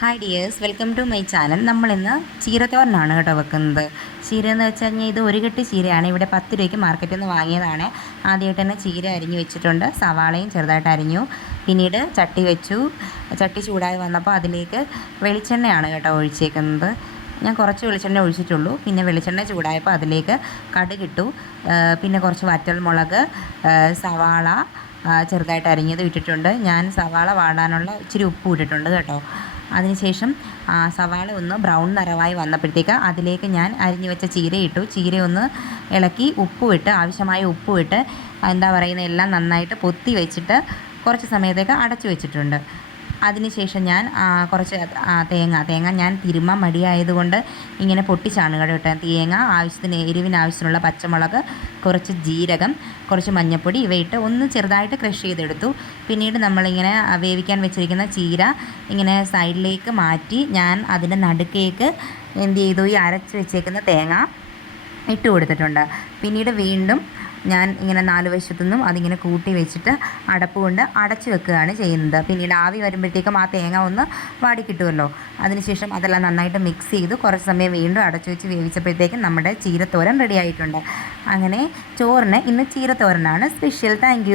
Hi dears, welcome to my channel. നമ്മളിന്ന് ചീരത്തോരനാണ് കേട്ടോ വെക്കുന്നത്. ചീര എന്ന് വെച്ച് കഴിഞ്ഞാൽ ഇത് ഒരു കെട്ടി ചീരയാണ്. ഇവിടെ 10 രൂപയ്ക്ക് മാർക്കറ്റിൽ നിന്ന് വാങ്ങിയതാണ്. ആദ്യമായിട്ട് തന്നെ ചീര അരിഞ്ഞു വെച്ചിട്ടുണ്ട്. സവാളയും ചെറുതായിട്ട് അരിഞ്ഞു. പിന്നീട് ചട്ടി വെച്ചു. ചട്ടി ചൂടായി വന്നപ്പോൾ അതിലേക്ക് വെളിച്ചെണ്ണയാണ് കേട്ടോ ഒഴിച്ചേക്കുന്നത്. ഞാൻ കുറച്ച് വെളിച്ചെണ്ണ ഒഴിച്ചിട്ടുള്ളൂ. പിന്നെ വെളിച്ചെണ്ണ ചൂടായപ്പോൾ അതിലേക്ക് കടുകിട്ടു. പിന്നെ കുറച്ച് വറ്റൽമുളക്, സവാള ചെറുതായിട്ട് അരിഞ്ഞത് ഇട്ടിട്ടുണ്ട്. ഞാൻ സവാള വാടാനുള്ള ഇച്ചിരി ഉപ്പ് ഇട്ടിട്ടുണ്ട് കേട്ടോ. അതിനുശേഷം സവാള ഒന്ന് ബ്രൗൺ നിറമായി വന്നപ്പോഴത്തേക്ക് അതിലേക്ക് ഞാൻ അരിഞ്ഞു വെച്ച ചീര ഇട്ടു. ചീര ഒന്ന് ഇളക്കി ഉപ്പുമിട്ട്, ആവശ്യമായ ഉപ്പുമിട്ട് എന്താ പറയുന്നത് എല്ലാം നന്നായിട്ട് പൊത്തി വെച്ചിട്ട് കുറച്ച് സമയത്തേക്ക് അടച്ചു വെച്ചിട്ടുണ്ട്. അതിനുശേഷം ഞാൻ കുറച്ച് തേങ്ങ ഞാൻ തിരുമ്മാൻ മടിയായതുകൊണ്ട് ഇങ്ങനെ പൊട്ടിച്ചാണ് കേട്ടോ. തേങ്ങ, ആവശ്യത്തിന് എരിവിന് ആവശ്യത്തിനുള്ള പച്ചമുളക്, കുറച്ച് ജീരകം, കുറച്ച് മഞ്ഞൾപ്പൊടി ഇവയിട്ട് ഒന്ന് ചെറുതായിട്ട് ക്രഷ് ചെയ്തെടുത്തു. പിന്നീട് നമ്മളിങ്ങനെ വേവിക്കാൻ വെച്ചിരിക്കുന്ന ചീര ഇങ്ങനെ സൈഡിലേക്ക് മാറ്റി ഞാൻ അതിൻ്റെ നടുക്കേക്ക് എന്ത് ചെയ്തു, ഈ അരച്ച് വെച്ചേക്കുന്ന തേങ്ങ ഇട്ട് കൊടുത്തിട്ടുണ്ട്. പിന്നീട് വീണ്ടും ഞാൻ ഇങ്ങനെ 4 വശത്തു നിന്നും അതിങ്ങനെ കൂട്ടി വെച്ചിട്ട് അടപ്പ് കൊണ്ട് അടച്ചു വെക്കുകയാണ് ചെയ്യുന്നത്. പിന്നീട് ആവി വരുമ്പോഴത്തേക്കും ആ തേങ്ങ ഒന്ന് വാടി കിട്ടുമല്ലോ. അതിനുശേഷം അതെല്ലാം നന്നായിട്ട് മിക്സ് ചെയ്ത് കുറച്ച് സമയം വീണ്ടും അടച്ചു വെച്ച് വേവിച്ചപ്പോഴത്തേക്കും നമ്മുടെ ചീരത്തോരൻ റെഡി ആയിട്ടുണ്ട്. അങ്ങനെ ചോറിന് ഇന്ന് ചീരത്തോരനാണ് സ്പെഷ്യൽ. Thank you.